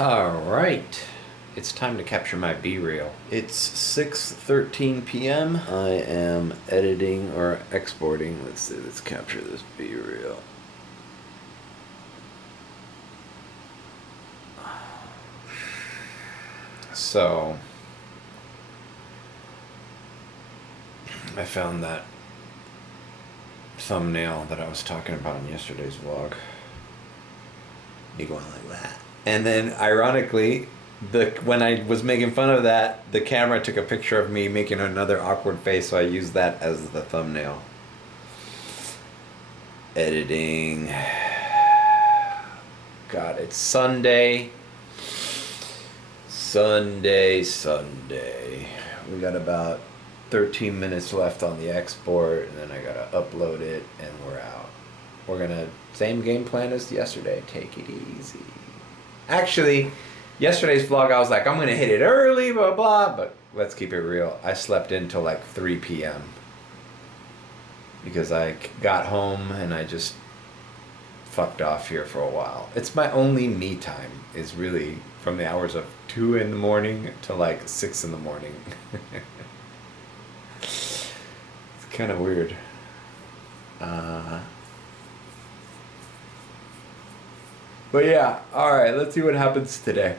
All right. It's time to capture my B-reel. It's 6:13 p.m. I am editing or exporting. Let's see, let's capture this B-reel. So, I found that thumbnail that I was talking about in yesterday's vlog. Me going like that. And then, ironically, when I was making fun of that, the camera took a picture of me making another awkward face, so I used that as the thumbnail. Editing. God, it's Sunday. Sunday. We got about 13 minutes left on the export, and then I gotta upload it, and we're out. We're gonna, same game plan as yesterday, take it easy. Actually, yesterday's vlog, I was like, I'm gonna hit it early, blah, blah, but let's keep it real. I slept until like 3 p.m. because I got home and I just fucked off here for a while. It's my only me time, is really from the hours of 2 in the morning to like 6 in the morning. It's kind of weird. But yeah, alright, let's see what happens today.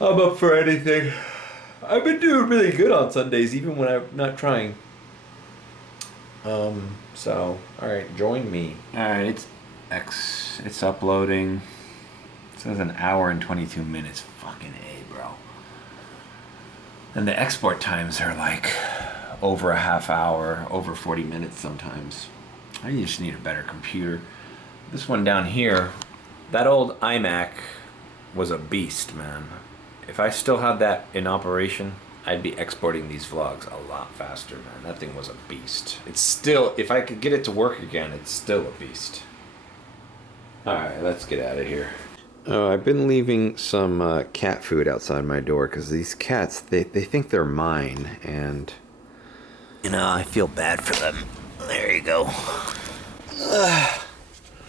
I'm up for anything. I've been doing really good on Sundays, even when I'm not trying. So, alright, join me. Alright, it's uploading. It says an hour and 22 minutes. Fucking A, bro. And the export times are like over a half hour, over 40 minutes sometimes. I just need a better computer. This one down here, that old iMac was a beast, man. If I still had that in operation, I'd be exporting these vlogs a lot faster, man. That thing was a beast. It's still, if I could get it to work again, it's still a beast. Alright, let's get out of here. Oh, I've been leaving some cat food outside my door because these cats, they think they're mine, and you know, I feel bad for them. There you go.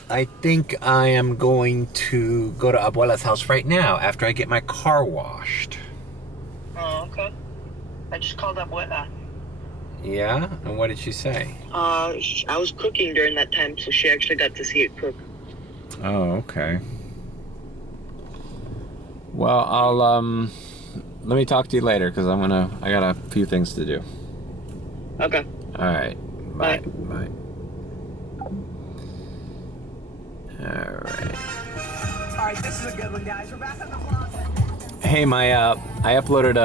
I think I am going to go to Abuela's house right now after I get my car washed. Oh, okay. I just called Abuela. Yeah? And what did she say? I was cooking during that time, so she actually got to see it cook. Oh, okay. Well, I'll, let me talk to you later, because I got a few things to do. Okay. Alright. Bye. Bye. Alright, this is a good one, guys. We're back on the closet. Hey, I uploaded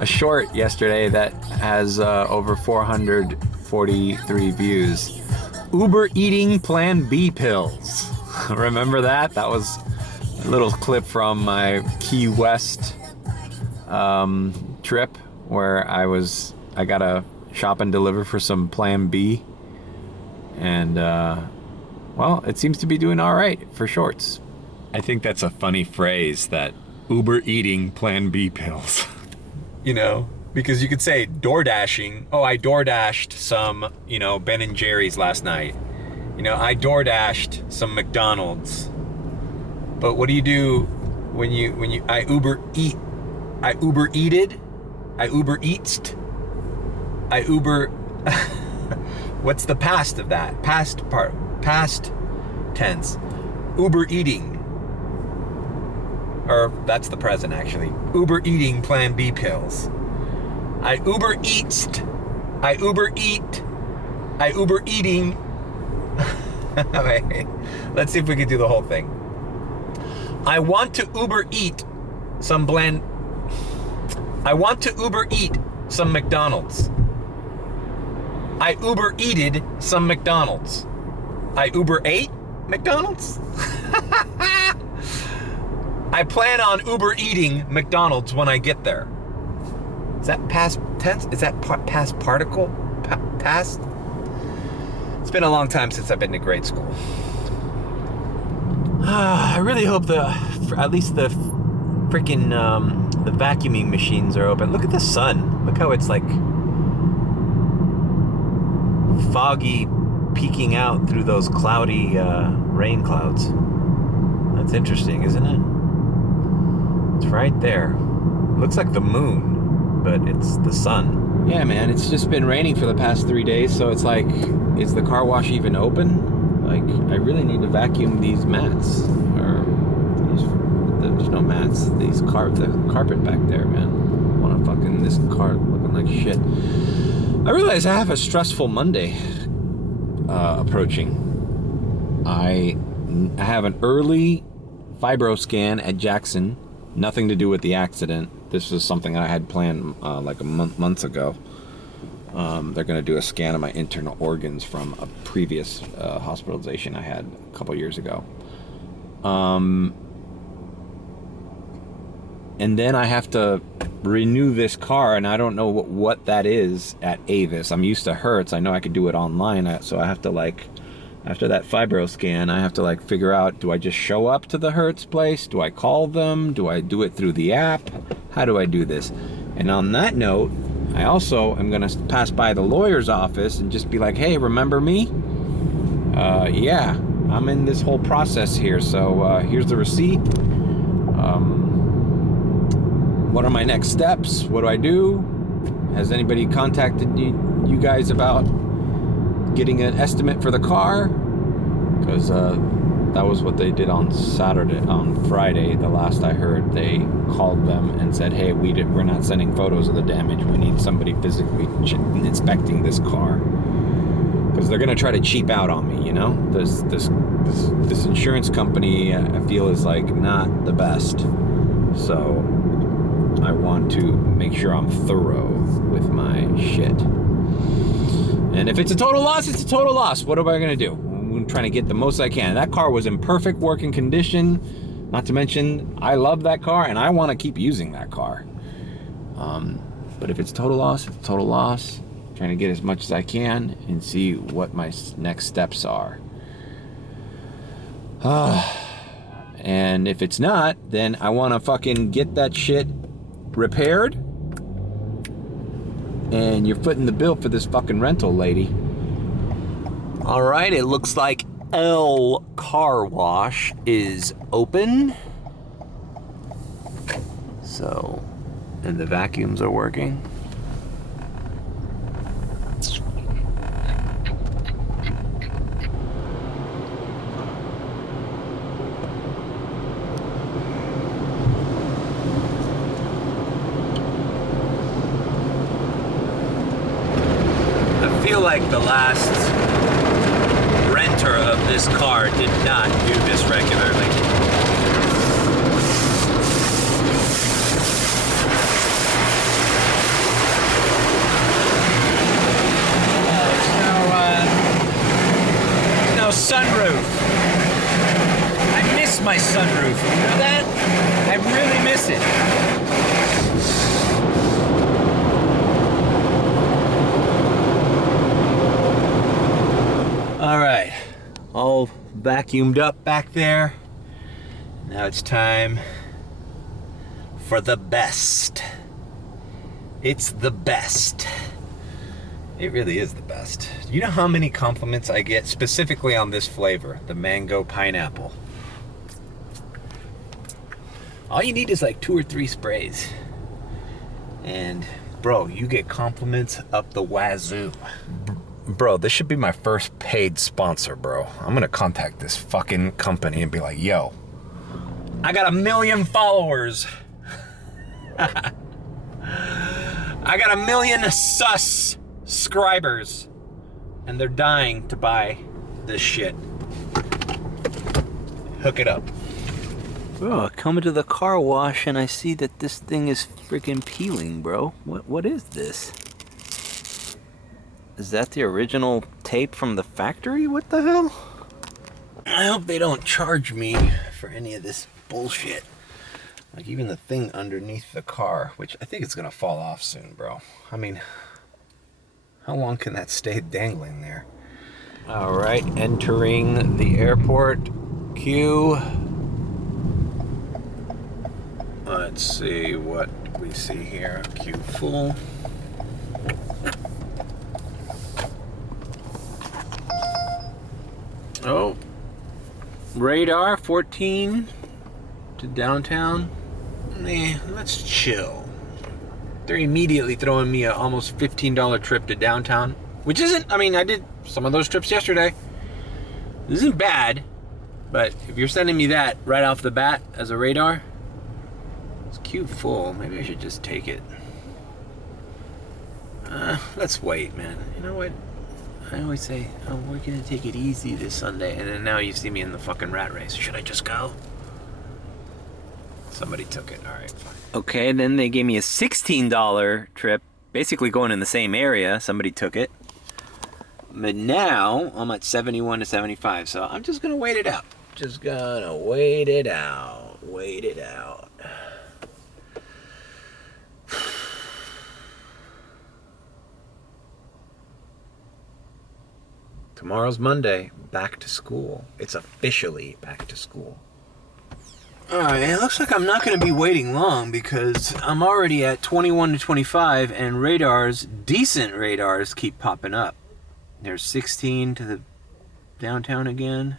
a short yesterday that has over 443 views. Uber eating Plan B pills. Remember that? That was a little clip from my Key West trip where I got a shop and deliver for some Plan B. And, well, it seems to be doing all right for shorts. I think that's a funny phrase, that Uber eating Plan B pills. You know, because you could say door dashing. Oh, I door dashed some, Ben and Jerry's last night. I door dashed some McDonald's. But what do you do when you I Uber eat? I Uber eated? I Uber eatsed? I Uber what's the past of that? Past tense. Uber eating. Or that's the present, actually. Uber eating Plan B pills. I Uber eatsed. I Uber eat. I Uber eating. Wait, let's see if we can do the whole thing. I want to Uber eat some I want to Uber eat some McDonald's. I Uber eated some McDonald's. I Uber ate McDonald's? I plan on Uber eating McDonald's when I get there. Is that past tense? Is that past particle? Past? It's been a long time since I've been to grade school. I really hope at least the freaking the vacuuming machines are open. Look at the sun. Look how it's like foggy peeking out through those cloudy rain clouds. That's interesting, isn't it? It's right there. Looks like the moon, but it's the sun. Yeah, man, it's just been raining for the past 3 days, so it's like, is the car wash even open? Like, I really need to vacuum these mats. Or, there's no mats. The carpet back there, man. I want to fucking, this car looking like shit. I realize I have a stressful Monday approaching. I have an early fibro scan at Jackson. Nothing to do with the accident. This was something I had planned like a months ago. They're going to do a scan of my internal organs from a previous hospitalization I had a couple years ago. And then I have to renew this car, and I don't know what that is at Avis. I'm used to Hertz. I know I could do it online, so I have to, like, after that fibro scan, I have to, like, figure out, do I just show up to the Hertz place? Do I call them? Do I do it through the app? How do I do this? And on that note, I also am going to pass by the lawyer's office and just be like, hey, remember me? Yeah, I'm in this whole process here, so here's the receipt. What are my next steps? What do I do? Has anybody contacted you guys about getting an estimate for the car? Because that was what they did on Friday. The last I heard, they called them and said, hey, we're not sending photos of the damage. We need somebody physically inspecting this car. Because they're going to try to cheap out on me, you know? This insurance company, I feel, is like not the best. So I want to make sure I'm thorough with my shit. And if it's a total loss, it's a total loss. What am I going to do? I'm trying to get the most I can. That car was in perfect working condition. Not to mention, I love that car and I want to keep using that car. But if it's total loss, it's total loss. I'm trying to get as much as I can and see what my next steps are. And if it's not, then I want to fucking get that shit repaired, and you're footing the bill for this fucking rental, lady. All right, it looks like L Car Wash is open. So, and the vacuums are working. I feel like the last renter of this car did not do this regularly. There's no sunroof. I miss my sunroof. You know that? I really miss it. All right, all vacuumed up back there. Now it's time for the best. It's the best. It really is the best. You know how many compliments I get specifically on this flavor, the mango pineapple? All you need is like 2 or 3 sprays. And bro, you get compliments up the wazoo. Bro, this should be my first paid sponsor, bro. I'm gonna contact this fucking company and be like, yo, I got 1 million followers. I got 1 million subscribers, and they're dying to buy this shit. Hook it up. Bro, coming to the car wash and I see that this thing is freaking peeling, bro. What is this? Is that the original tape from the factory? What the hell? I hope they don't charge me for any of this bullshit. Like even the thing underneath the car, which I think it's gonna fall off soon, bro. I mean, how long can that stay dangling there? All right, entering the airport queue. Let's see what we see here. Queue full. Oh, Radar 14 to downtown. Let's chill. They're immediately throwing me a almost $15 trip to downtown, which isn't, I mean, I did some of those trips yesterday. This isn't bad, but if you're sending me that right off the bat as a radar, it's queue full. Maybe I should just take it. Let's wait, man. You know what? I always say, oh, we're gonna take it easy this Sunday, and then now you see me in the fucking rat race. Should I just go? Somebody took it. All right, fine. Okay, then they gave me a $16 trip, basically going in the same area. Somebody took it. But now I'm at 71 to 75, so I'm just gonna wait it out. Just gonna wait it out. Wait it out. Tomorrow's Monday, back to school. It's officially back to school. Alright, it looks like I'm not going to be waiting long because I'm already at 21 to 25 and radars, decent radars, keep popping up. There's 16 to the downtown again.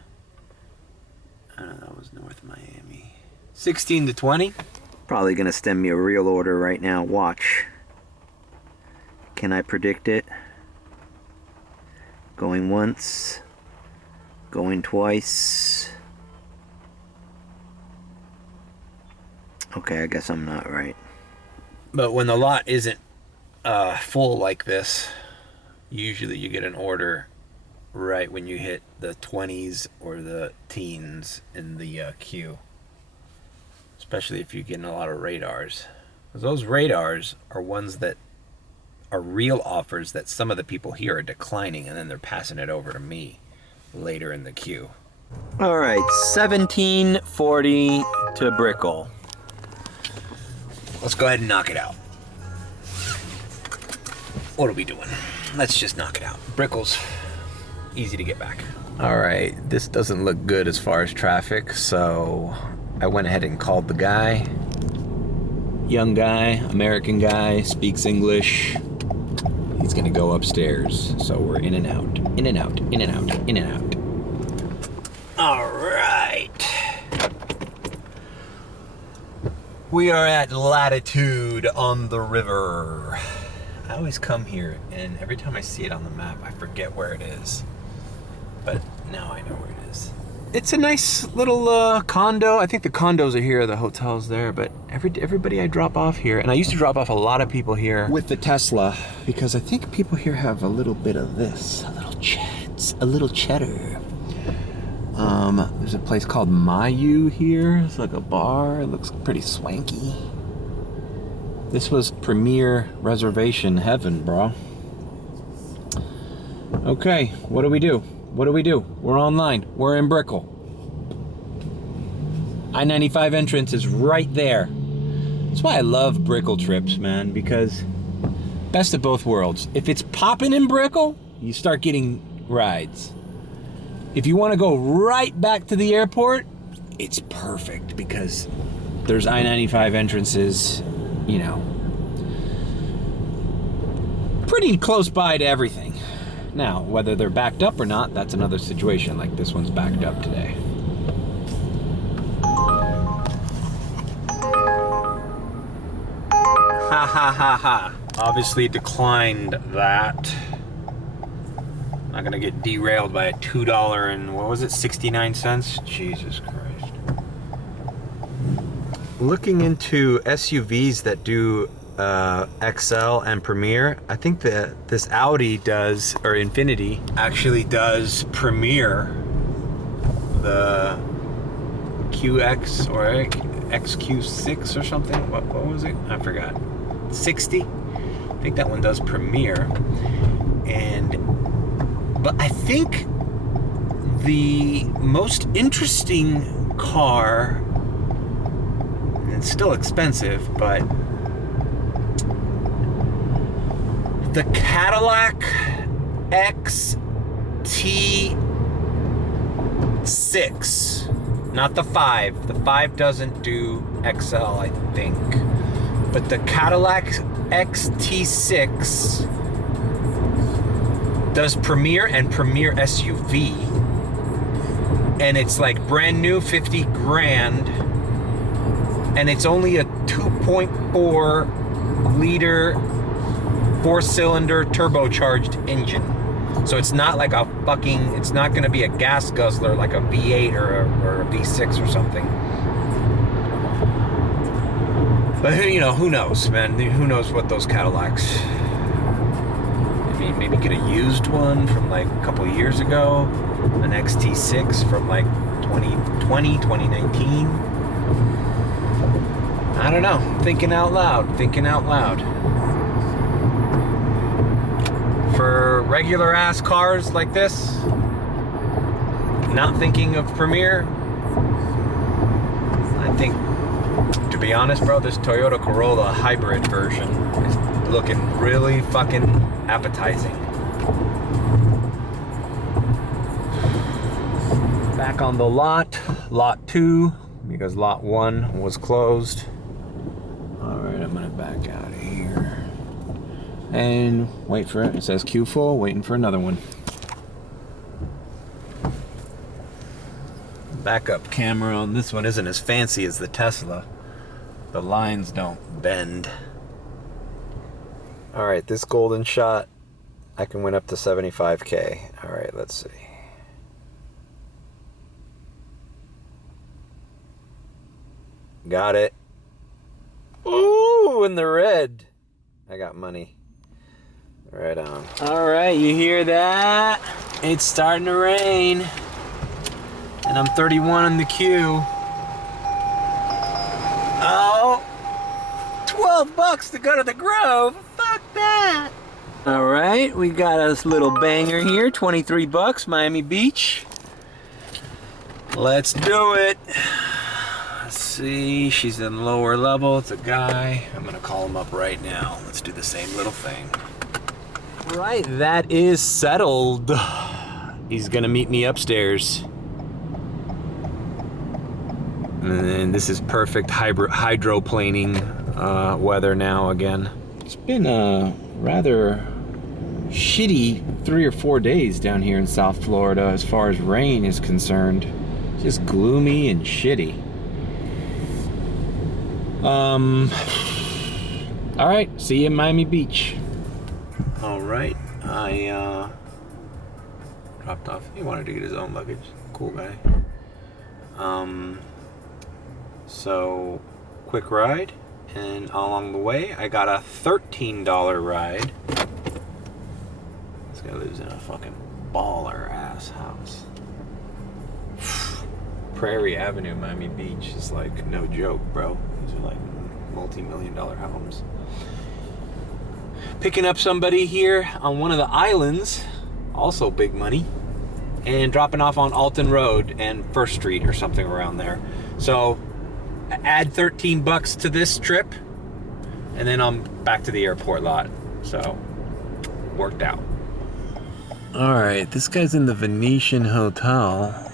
That was North Miami. 16 to 20. Probably going to stem me a real order right now. Watch. Can I predict it? Going once, going twice. Okay, I guess I'm not right. But when the lot isn't full like this, usually you get an order right when you hit the 20s or the teens in the queue. Especially if you're getting a lot of radars. Because those radars are ones that are real offers that some of the people here are declining, and then they're passing it over to me later in the queue. All right, 1740 to Brickell. Let's go ahead and knock it out. What are we doing? Let's just knock it out. Brickell's easy to get back. All right, this doesn't look good as far as traffic, so I went ahead and called the guy. Young guy, American guy, speaks English. He's gonna go upstairs, so we're in and out, in and out, in and out, in and out. All right. We are at Latitude on the river. I always come here, and every time I see it on the map, I forget where it is. But now I know where it is. It's a nice little condo. I think the condos are here, the hotel's there, but everybody I drop off here, and I used to drop off a lot of people here with the Tesla, because I think people here have a little bit of this, a little cheddar. There's a place called Mayu here. It's like a bar. It looks pretty swanky. This was premier reservation heaven, bro. Okay, what do we do? What do we do? We're online. We're in Brickell. I-95 entrance is right there. That's why I love Brickell trips, man, because best of both worlds. If it's popping in Brickell, you start getting rides. If you want to go right back to the airport, it's perfect because there's I-95 entrances, you know, pretty close by to everything. Now, whether they're backed up or not, that's another situation, like this one's backed up today. Ha ha ha ha. Obviously declined that. Not gonna get derailed by a $2 and what was it, 69 cents? Jesus Christ. Looking into SUVs that do XL and Premier, I think that this Audi does, or Infiniti actually does Premier, the QX or XQ6 or something. What was it? I forgot. 60. I think that one does Premier. But I think the most interesting car, and it's still expensive, but the Cadillac XT6, not the 5. The 5 doesn't do XL, I think. But the Cadillac XT6 does Premier and Premier SUV. and it's like brand new, 50 grand, and it's only a 2.4 liter 4-cylinder turbocharged engine. So it's not like a fucking, it's not gonna be a gas guzzler like a V8 or a V6 or something. But you know, who knows, man? Who knows what those Cadillacs, maybe get a used one from like a couple years ago, an XT6 from like 2020, 2019. I don't know, thinking out loud. For regular ass cars like this, not thinking of Premier, I think, to be honest, bro, this Toyota Carolla hybrid version is looking really fucking appetizing. Back on the lot 2, because lot 1 was closed. All right, I'm gonna back out of here and wait for it. It says queue full, waiting for another one. Backup camera on this one isn't as fancy as the Tesla. The lines don't bend. All right, this golden shot, I can win up to 75K. All right, let's see. Got it. Ooh, in the red. I got money. Right on. All right, you hear that? It's starting to rain. And I'm 31 in the queue. Oh, $12 to go to the Grove. Fuck that. All right, we got us little banger here. $23, Miami Beach. Let's do it. Let's see, she's in lower level. It's a guy. I'm gonna call him up right now. Let's do the same little thing. All right, that is settled. He's gonna meet me upstairs. And this is perfect hydroplaning weather now again. It's been a rather shitty 3 or 4 days down here in South Florida as far as rain is concerned. Just gloomy and shitty. All right, see you in Miami Beach. All right, I dropped off. He wanted to get his own luggage. Cool guy. So quick ride, and along the way I got a $13 ride. This guy lives in a fucking baller ass house. Prairie Avenue, Miami Beach is like no joke, bro. These are like multi-million-dollar homes. Picking up somebody here on one of the islands, also big money, and dropping off on Alton Road and First Street or something around there. So add $13 to this trip, and then I'm back to the airport lot. So worked out. All right, this guy's in the Venetian Hotel.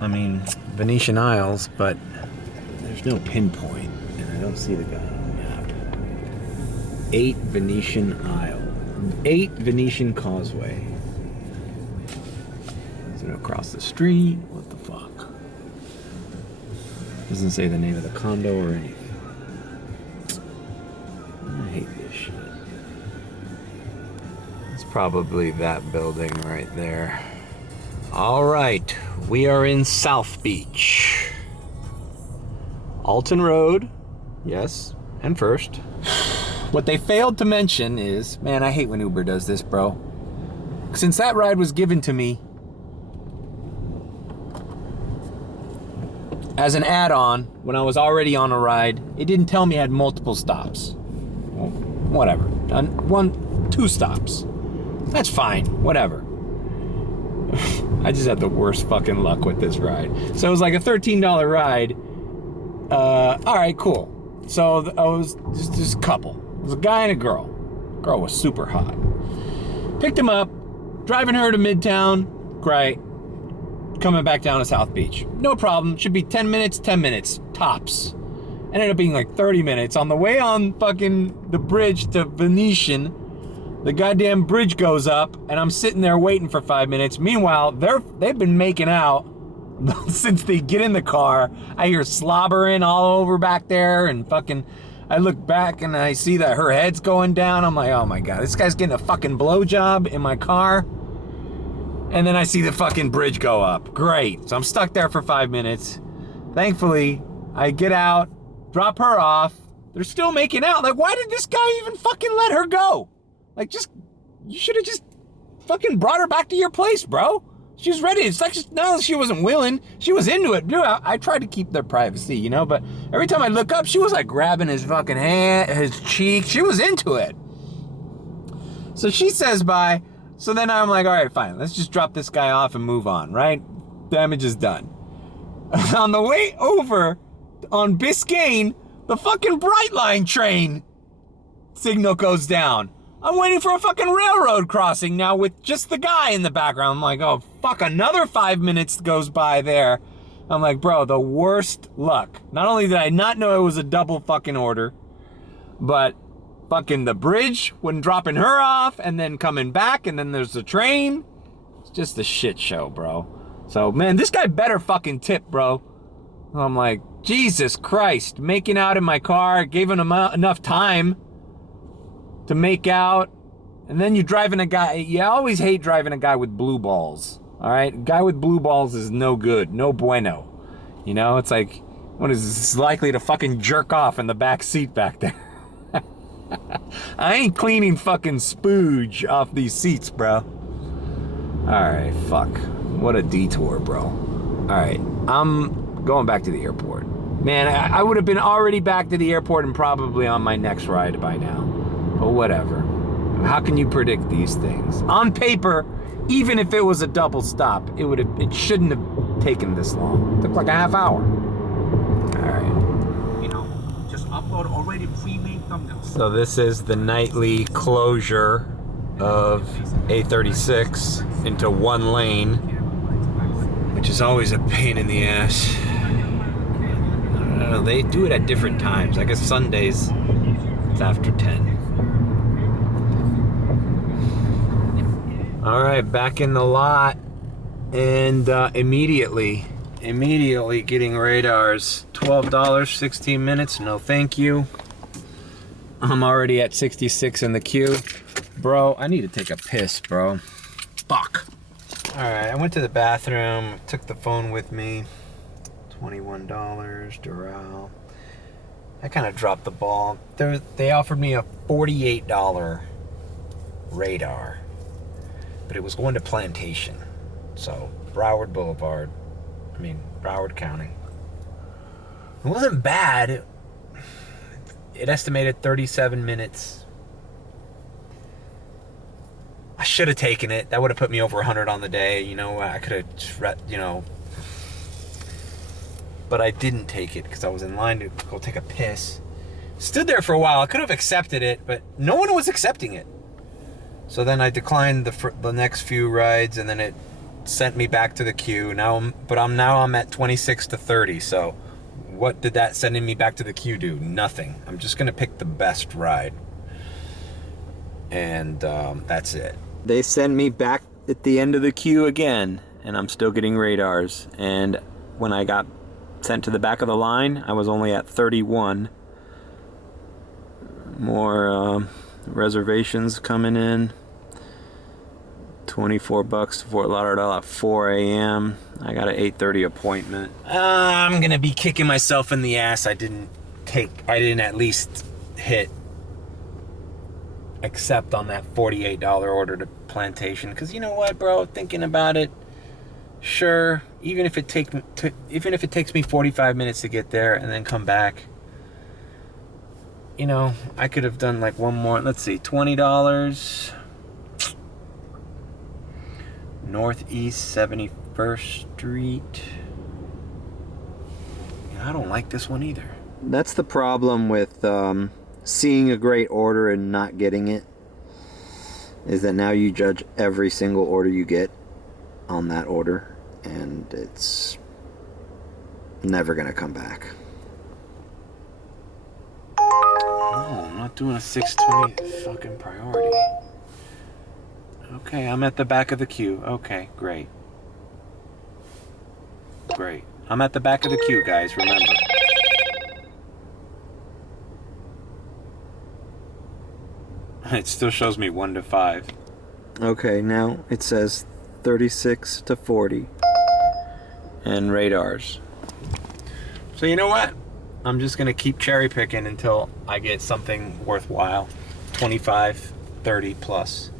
I mean, Venetian Isles, but there's no pinpoint, and I don't see the guy on the map. 8 Venetian Isle. 8 Venetian Causeway. Is it across the street? What the fuck? Doesn't say the name of the condo or anything. I hate this shit. It's probably that building right there. All right, we are in South Beach. Alton Road, yes, and First. What they failed to mention is, man, I hate when Uber does this, bro. Since that ride was given to me as an add-on when I was already on a ride, it didn't tell me I had multiple stops. Well, whatever, 2 stops. That's fine, whatever. I just had the worst fucking luck with this ride. So it was like a $13 ride. All right, cool. So I was just a couple. It was a guy and a girl. Girl was super hot. Picked him up, driving her to Midtown. Great. Coming back down to South Beach. No problem. Should be 10 minutes, tops. Ended up being like 30 minutes. On the way on fucking the bridge to Venetian, the goddamn bridge goes up, and I'm sitting there waiting for 5 minutes. Meanwhile, they've been making out Since they get in the car, I hear slobbering all over back there, and fucking, I look back and I see that her head's going down. I'm like, oh my God, this guy's getting a fucking blowjob in my car. And then I see the fucking bridge go up. Great. So I'm stuck there for 5 minutes. Thankfully, I get out, drop her off. They're still making out. Like, why did this guy even fucking let her go? Like, you should have just fucking brought her back to your place, bro. She was ready. It's like, no, she wasn't willing. She was into it. Dude, I tried to keep their privacy, you know, but every time I look up, she was like grabbing his fucking hand, his cheek. She was into it. So she says bye. So then I'm like, all right, fine. Let's just drop this guy off and move on, right? Damage is done. On the way over on Biscayne, the fucking Bright Line train signal goes down. I'm waiting for a fucking railroad crossing now with just the guy in the background. I'm like, oh, fuck, another 5 minutes goes by there. I'm like, bro, the worst luck. Not only did I not know it was a double fucking order, but fucking the bridge when dropping her off and then coming back, and then there's the train. It's just a shit show, bro. So, man, this guy better fucking tip, bro. I'm like, Jesus Christ, making out in my car, gave him enough time to make out, and then you're driving a guy. You always hate driving a guy with blue balls, all right? A guy with blue balls is no good, no bueno. You know, it's like, what is this, likely to fucking jerk off in the back seat back there. I ain't cleaning fucking spooge off these seats, bro. Alright, fuck. What a detour, bro. Alright, I'm going back to the airport. Man, I would have been already back to the airport and probably on my next ride by now. But whatever. How can you predict these things? On paper, even if it was a double stop, it shouldn't have taken this long. It took like a half hour. Alright. Upload already pre-made thumbnails. So this is the nightly closure of A36 into one lane, which is always a pain in the ass. I don't know, they do it at different times. I guess Sundays it's after 10. All right, back in the lot, and immediately getting radars. $12, 16 minutes, no thank you. I'm already at 66 in the queue. Bro, I need to take a piss, bro. Fuck. All right, I went to the bathroom, took the phone with me. $21, Doral. I kind of dropped the ball. They offered me a $48 radar, but it was going to Plantation. So, Broward County. It wasn't bad. It estimated 37 minutes. I should have taken it. That would have put me over 100 on the day. You know, I could have, you know. But I didn't take it because I was in line to go take a piss. Stood there for a while. I could have accepted it, but no one was accepting it. So then I declined the next few rides, and then it sent me back to the queue. I'm at 26 to 30. So what did that sending me back to the queue do? Nothing. I'm just gonna pick the best ride, and that's it. They send me back at the end of the queue again, and I'm still getting radars. And when I got sent to the back of the line, I was only at 31. More reservations coming in. $24 to Fort Lauderdale at 4 a.m. I got an 8:30 appointment. I'm gonna be kicking myself in the ass. I didn't at least hit accept on that $48 order to Plantation. Cause you know what, bro? Thinking about it, sure. Even if it takes me 45 minutes to get there and then come back, you know, I could have done like one more. Let's see, $20. Northeast 71st Street. Yeah, I don't like this one either. That's the problem with seeing a great order and not getting it, is that now you judge every single order you get on that order, and it's never gonna come back. No, I'm not doing a 620 fucking priority. Okay, I'm at the back of the queue. Okay, great. great. I'm at the back of the queue, guys, remember. It still shows me 1 to 5. Okay, now it says 36 to 40. And radars. So you know what? I'm just gonna keep cherry picking until I get something worthwhile. 25, 30 plus.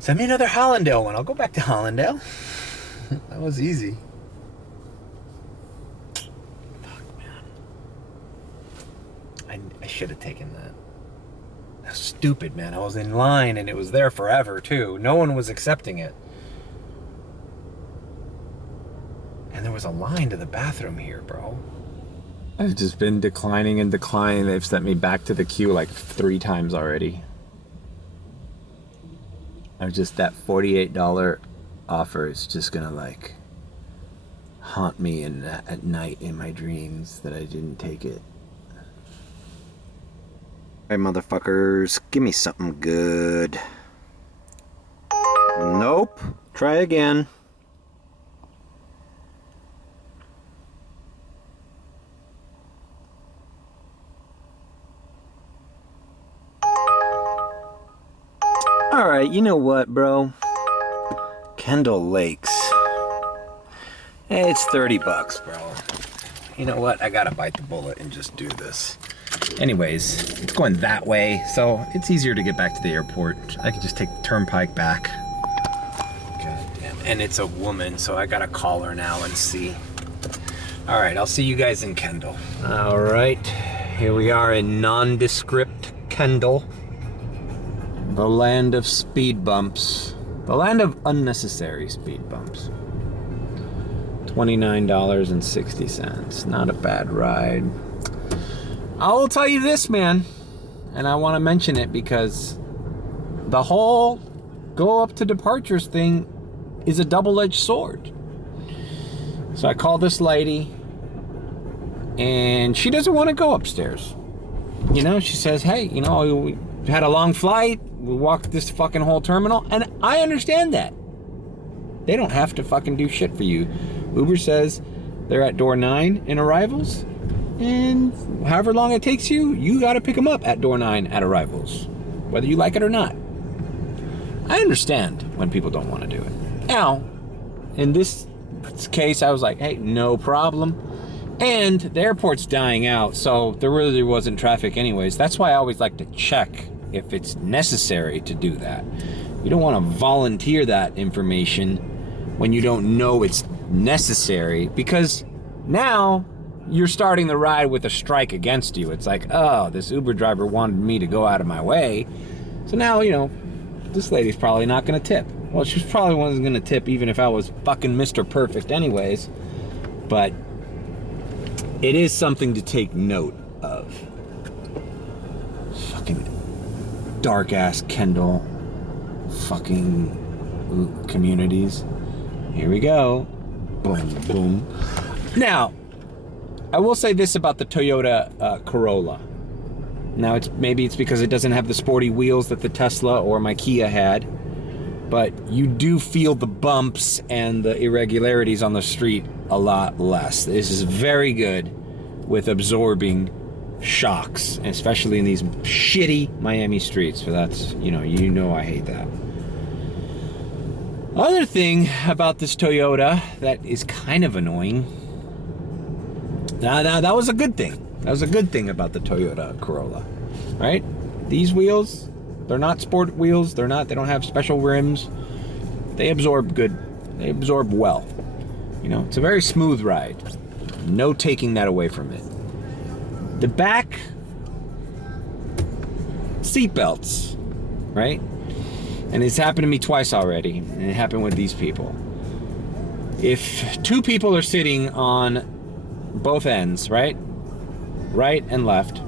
Send me another Hollandale one. I'll go back to Hollandale. That was easy. Fuck, man. I should have taken that. That's stupid, man. I was in line and it was there forever, too. No one was accepting it. And there was a line to the bathroom here, bro. I've just been declining and declining. They've sent me back to the queue like 3 times already. That $48 offer is just gonna like haunt me at night in my dreams that I didn't take it. Hey motherfuckers, give me something good. Nope. Try again. Alright, you know what, bro? Kendall Lakes. It's $30, bro. You know what? I gotta bite the bullet and just do this. Anyways, it's going that way, so it's easier to get back to the airport. I could just take the turnpike back. God damn. And it's a woman, so I gotta call her now and see. Alright, I'll see you guys in Kendall. Alright, here we are in nondescript Kendall. The land of speed bumps. The land of unnecessary speed bumps. $29.60. Not a bad ride. I will tell you this, man, and I want to mention it because the whole go up to departures thing is a double-edged sword. So I called this lady, and she doesn't want to go upstairs. You know, she says, hey, you know, we had a long flight. We walked this fucking whole terminal, and I understand that. They don't have to fucking do shit for you. Uber says they're at door 9 in arrivals, and however long it takes you, you gotta pick them up at door 9 at arrivals, whether you like it or not. I understand when people don't want to do it. Now, in this case, I was like, hey, no problem. And the airport's dying out, so there really wasn't traffic anyways. That's why I always like to check if it's necessary to do that. You don't want to volunteer that information when you don't know it's necessary, because now you're starting the ride with a strike against you. It's like, oh, this Uber driver wanted me to go out of my way, so now, you know, this lady's probably not going to tip. Well, she probably wasn't going to tip even if I was fucking Mr. Perfect anyways, but it is something to take note of. Fucking dark-ass Kendall fucking communities. Here we go. Boom, boom. Now, I will say this about the Toyota Carolla. Now, maybe it's because it doesn't have the sporty wheels that the Tesla or my Kia had, but you do feel the bumps and the irregularities on the street a lot less. This is very good with absorbing shocks, especially in these shitty Miami streets. So that's, you know I hate that. Other thing about this Toyota that is kind of annoying. Now that was a good thing. That was a good thing about the Toyota Carolla, right? These wheels, they're not sport wheels. They don't have special rims. They absorb good. They absorb well. You know, it's a very smooth ride. No taking that away from it. The back seatbelts, right? And it's happened to me twice already, and it happened with these people. If 2 people are sitting on both ends, right and left,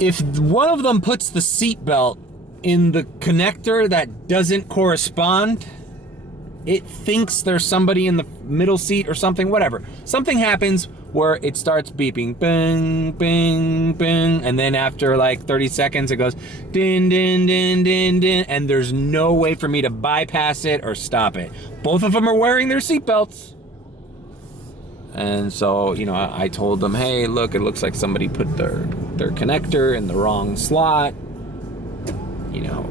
if one of them puts the seatbelt in the connector that doesn't correspond, it thinks there's somebody in the middle seat or something, whatever. Something happens where it starts beeping, bing, bing, bing, and then after like 30 seconds, it goes din, din, din, din, din, and there's no way for me to bypass it or stop it. Both of them are wearing their seatbelts. And so, you know, I told them, hey, look, it looks like somebody put their connector in the wrong slot. You know,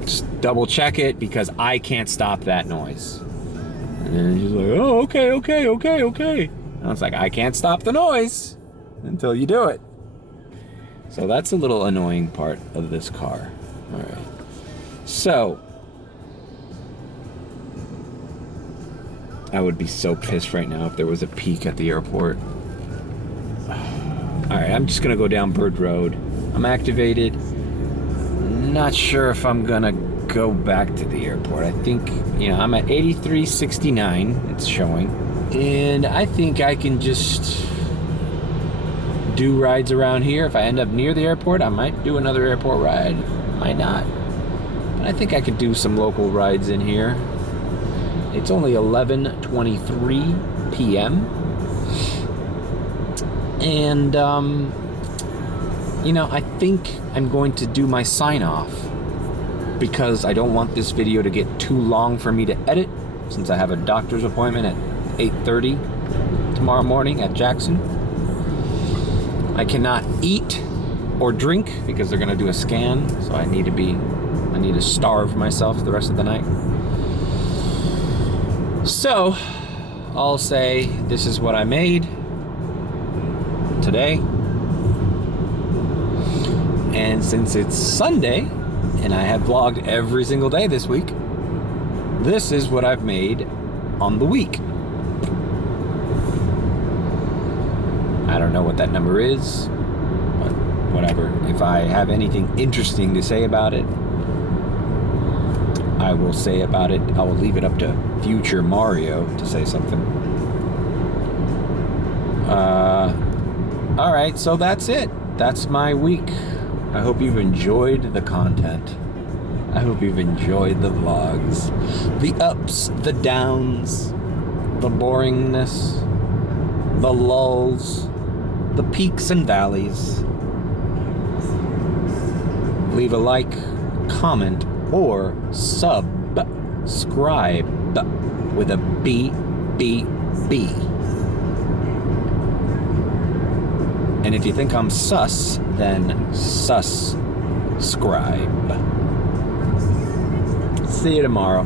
just double check it because I can't stop that noise. And then she's like, oh, okay. And I was like, I can't stop the noise until you do it. So that's a little annoying part of this car. All right. So, I would be so pissed right now if there was a peak at the airport. All right, I'm just gonna go down Bird Road. I'm activated. Not sure if I'm gonna go back to the airport. I think, you know, I'm at 8369, it's showing. And I think I can just do rides around here. If I end up near the airport, I might do another airport ride. Might not. But I think I could do some local rides in here. It's only 11:23 p.m. And, you know, I think I'm going to do my sign-off because I don't want this video to get too long for me to edit since I have a doctor's appointment at 8:30 tomorrow morning at Jackson. I cannot eat or drink because they're going to do a scan, so I need to starve myself the rest of the night. So, I'll say this is what I made today. And since it's Sunday, and I have vlogged every single day this week, this is what I've made on the week. I don't know what that number is, but whatever. If I have anything interesting to say about it, I will say about it. I will leave it up to future Mario to say something. Alright, so that's it. That's my week. I hope you've enjoyed the content. I hope you've enjoyed the vlogs. The ups, the downs, the boringness, the lulls, the peaks and valleys. Leave a like, comment, or subscribe with a B. And if you think I'm sus, then subscribe. See you tomorrow.